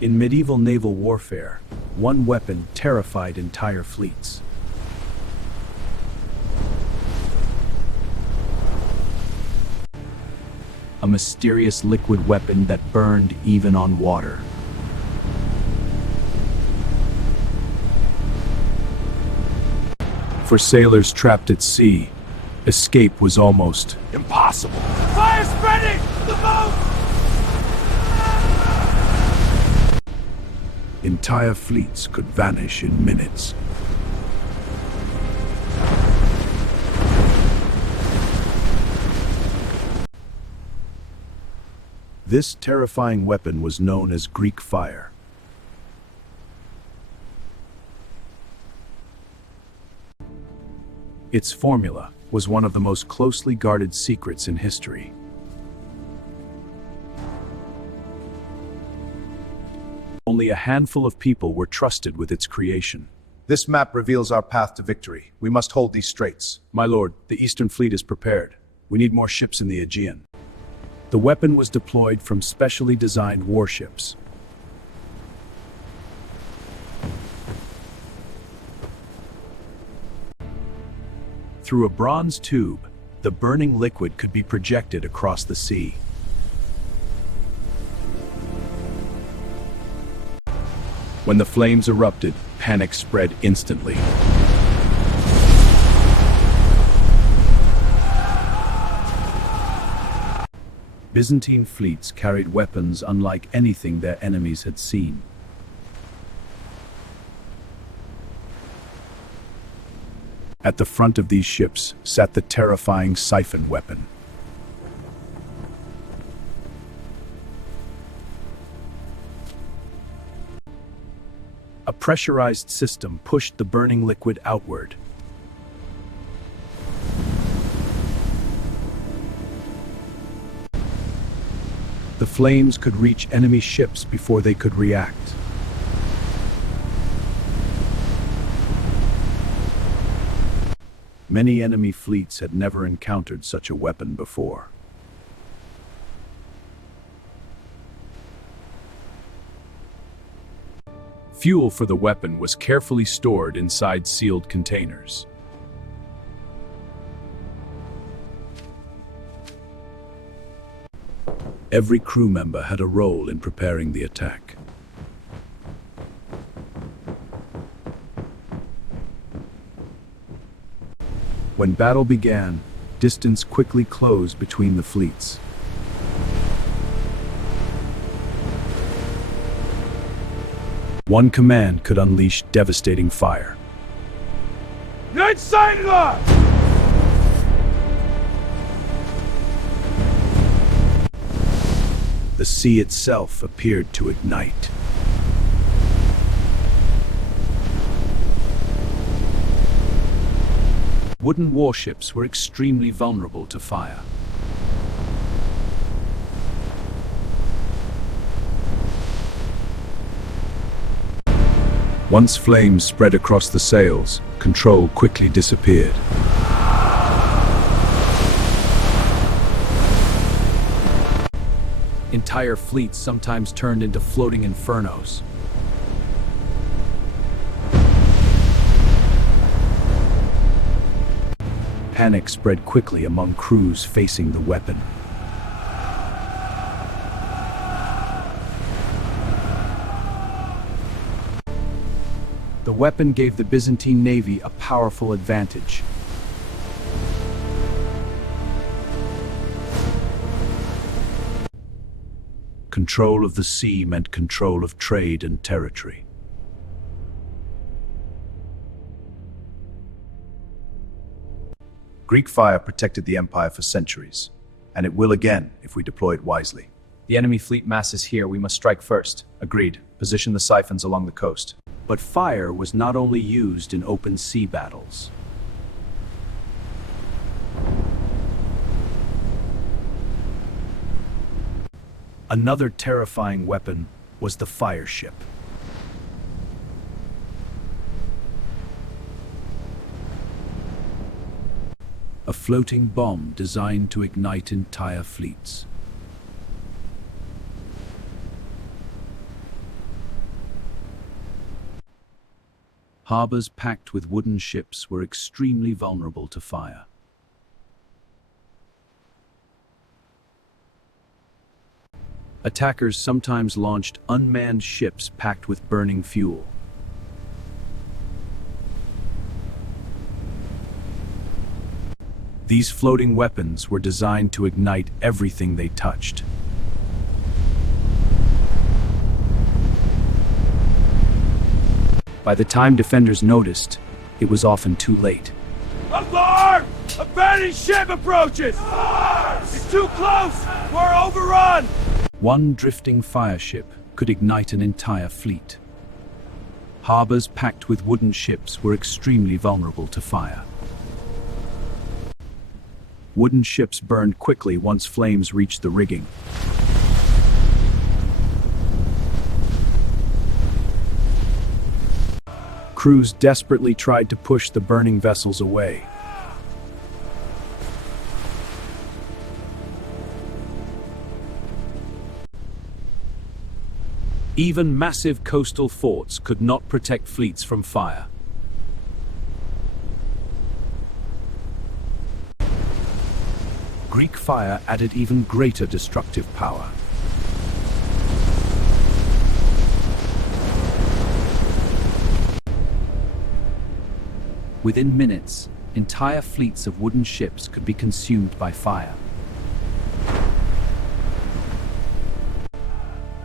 In medieval naval warfare, one weapon terrified entire fleets. A mysterious liquid weapon that burned even on water. For sailors trapped at sea, escape was almost impossible. Fire spreading! The boat! Entire fleets could vanish in minutes. This terrifying weapon was known as Greek fire. Its formula was one of the most closely guarded secrets in history. Only a handful of people were trusted with its creation. This map reveals our path to victory. We must hold these straits. My lord, the Eastern Fleet is prepared. We need more ships in the Aegean. The weapon was deployed from specially designed warships. Through a bronze tube, the burning liquid could be projected across the sea. When the flames erupted, panic spread instantly. Byzantine fleets carried weapons unlike anything their enemies had seen. At the front of these ships sat the terrifying siphon weapon. A pressurized system pushed the burning liquid outward. The flames could reach enemy ships before they could react. Many enemy fleets had never encountered such a weapon before. Fuel for the weapon was carefully stored inside sealed containers. Every crew member had a role in preparing the attack. When battle began, distance quickly closed between the fleets. One command could unleash devastating fire. United Signal! The sea itself appeared to ignite. Wooden warships were extremely vulnerable to fire. Once flames spread across the sails, control quickly disappeared. Entire fleets sometimes turned into floating infernos. Panic spread quickly among crews facing the weapon. The weapon gave the Byzantine navy a powerful advantage. Control of the sea meant control of trade and territory. Greek fire protected the empire for centuries, and it will again if we deploy it wisely. The enemy fleet mass is here. We must strike first. Agreed. Position the siphons along the coast. But fire was not only used in open sea battles. Another terrifying weapon was the fire ship. A floating bomb designed to ignite entire fleets. Harbors packed with wooden ships were extremely vulnerable to fire. Attackers sometimes launched unmanned ships packed with burning fuel. These floating weapons were designed to ignite everything they touched. By the time defenders noticed, it was often too late. Alarm! A batting ship approaches! It's too close! We're overrun! One drifting fire ship could ignite an entire fleet. Harbors packed with wooden ships were extremely vulnerable to fire. Wooden ships burned quickly once flames reached the rigging. Crews desperately tried to push the burning vessels away. Even massive coastal forts could not protect fleets from fire. Greek fire added even greater destructive power. Within minutes, entire fleets of wooden ships could be consumed by fire.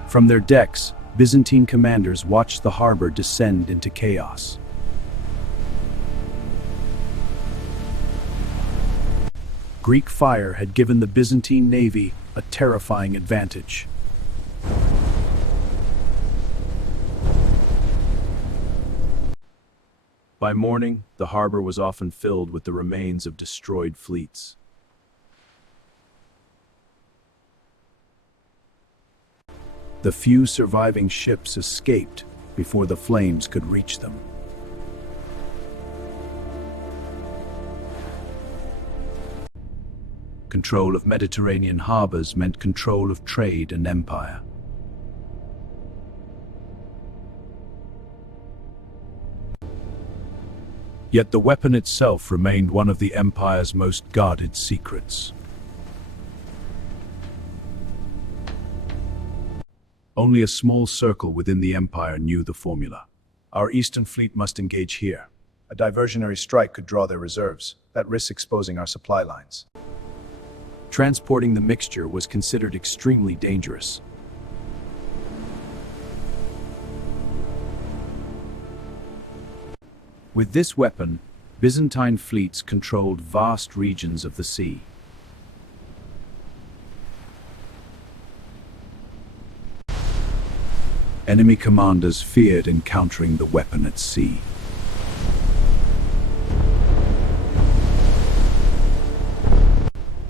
From their decks, Byzantine commanders watched the harbor descend into chaos. Greek fire had given the Byzantine navy a terrifying advantage. By morning, the harbor was often filled with the remains of destroyed fleets. The few surviving ships escaped before the flames could reach them. Control of Mediterranean harbors meant control of trade and empire. Yet the weapon itself remained one of the empire's most guarded secrets. Only a small circle within the empire knew the formula. Our eastern fleet must engage here. A diversionary strike could draw their reserves. That risks exposing our supply lines. Transporting the mixture was considered extremely dangerous. With this weapon, Byzantine fleets controlled vast regions of the sea. Enemy commanders feared encountering the weapon at sea.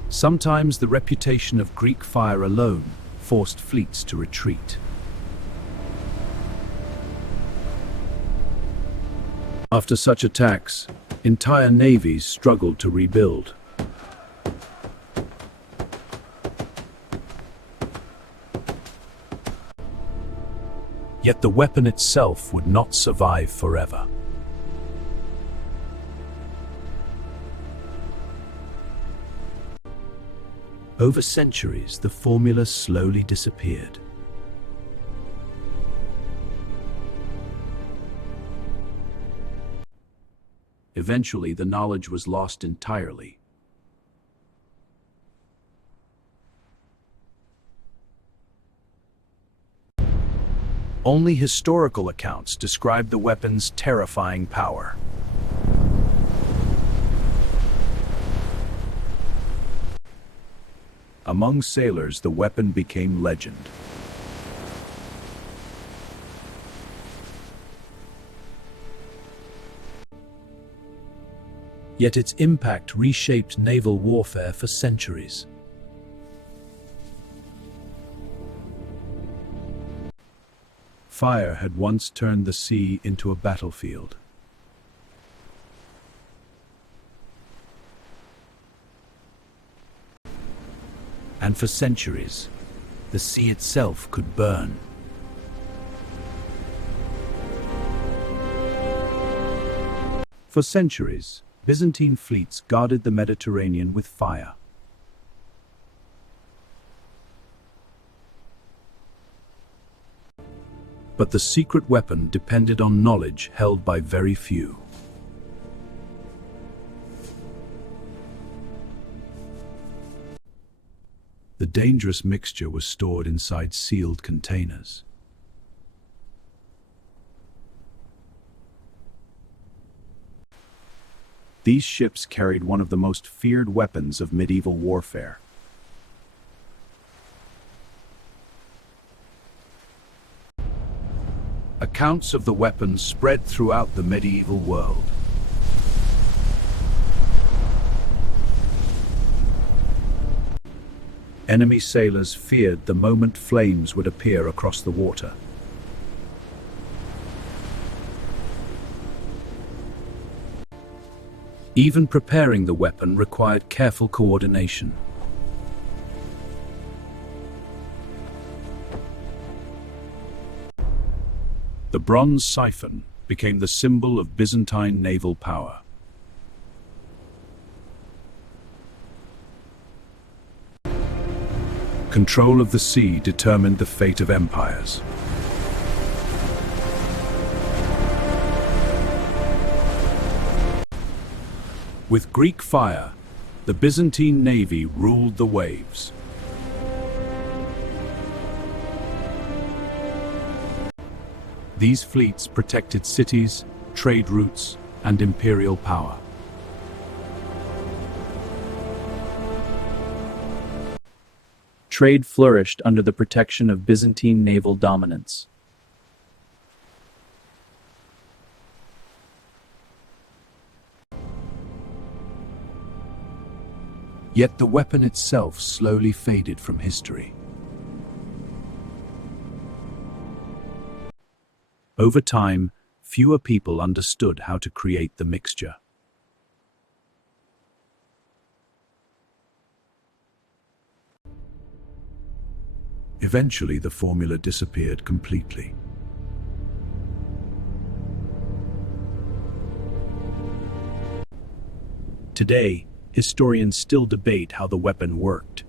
Sometimes the reputation of Greek fire alone forced fleets to retreat. After such attacks, entire navies struggled to rebuild. Yet the weapon itself would not survive forever. Over centuries, the formula slowly disappeared. Eventually, the knowledge was lost entirely. Only historical accounts describe the weapon's terrifying power. Among sailors, the weapon became legend. Yet its impact reshaped naval warfare for centuries. Fire had once turned the sea into a battlefield. And for centuries, the sea itself could burn. For centuries, Byzantine fleets guarded the Mediterranean with fire. But the secret weapon depended on knowledge held by very few. The dangerous mixture was stored inside sealed containers. These ships carried one of the most feared weapons of medieval warfare. Accounts of the weapons spread throughout the medieval world. Enemy sailors feared the moment flames would appear across the water. Even preparing the weapon required careful coordination. The bronze siphon became the symbol of Byzantine naval power. Control of the sea determined the fate of empires. With Greek fire, the Byzantine navy ruled the waves. These fleets protected cities, trade routes, and imperial power. Trade flourished under the protection of Byzantine naval dominance. Yet the weapon itself slowly faded from history. Over time, fewer people understood how to create the mixture. Eventually, the formula disappeared completely. Today, historians still debate how the weapon worked.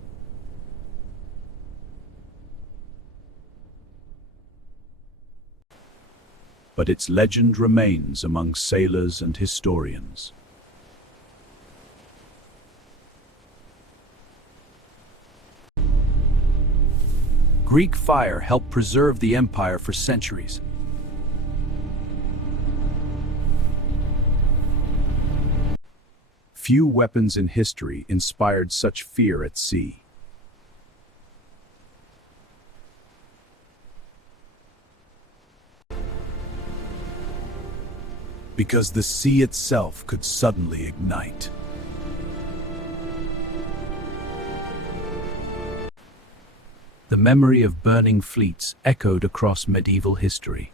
But its legend remains among sailors and historians. Greek fire helped preserve the empire for centuries. Few weapons in history inspired such fear at sea. Because the sea itself could suddenly ignite. The memory of burning fleets echoed across medieval history.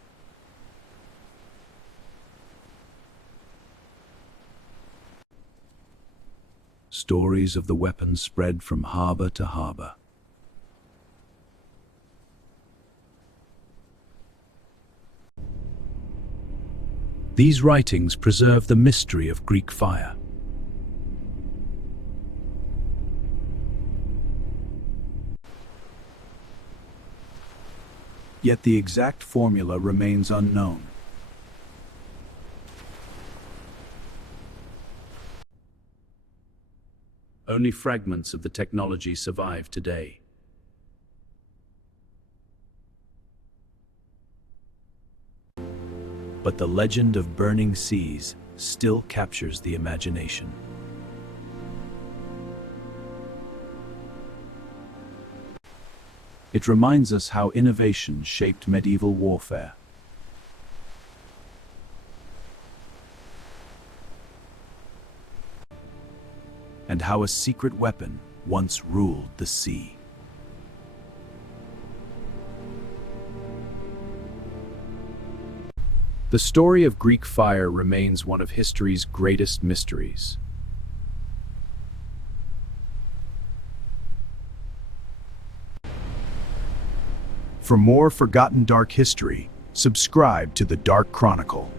Stories of the weapon spread from harbor to harbor. These writings preserve the mystery of Greek fire. Yet the exact formula remains unknown. Only fragments of the technology survive today. But the legend of burning seas still captures the imagination. It reminds us how innovation shaped medieval warfare. And how a secret weapon once ruled the sea. The story of Greek fire remains one of history's greatest mysteries. For more forgotten dark history, subscribe to the Dark Chronicle.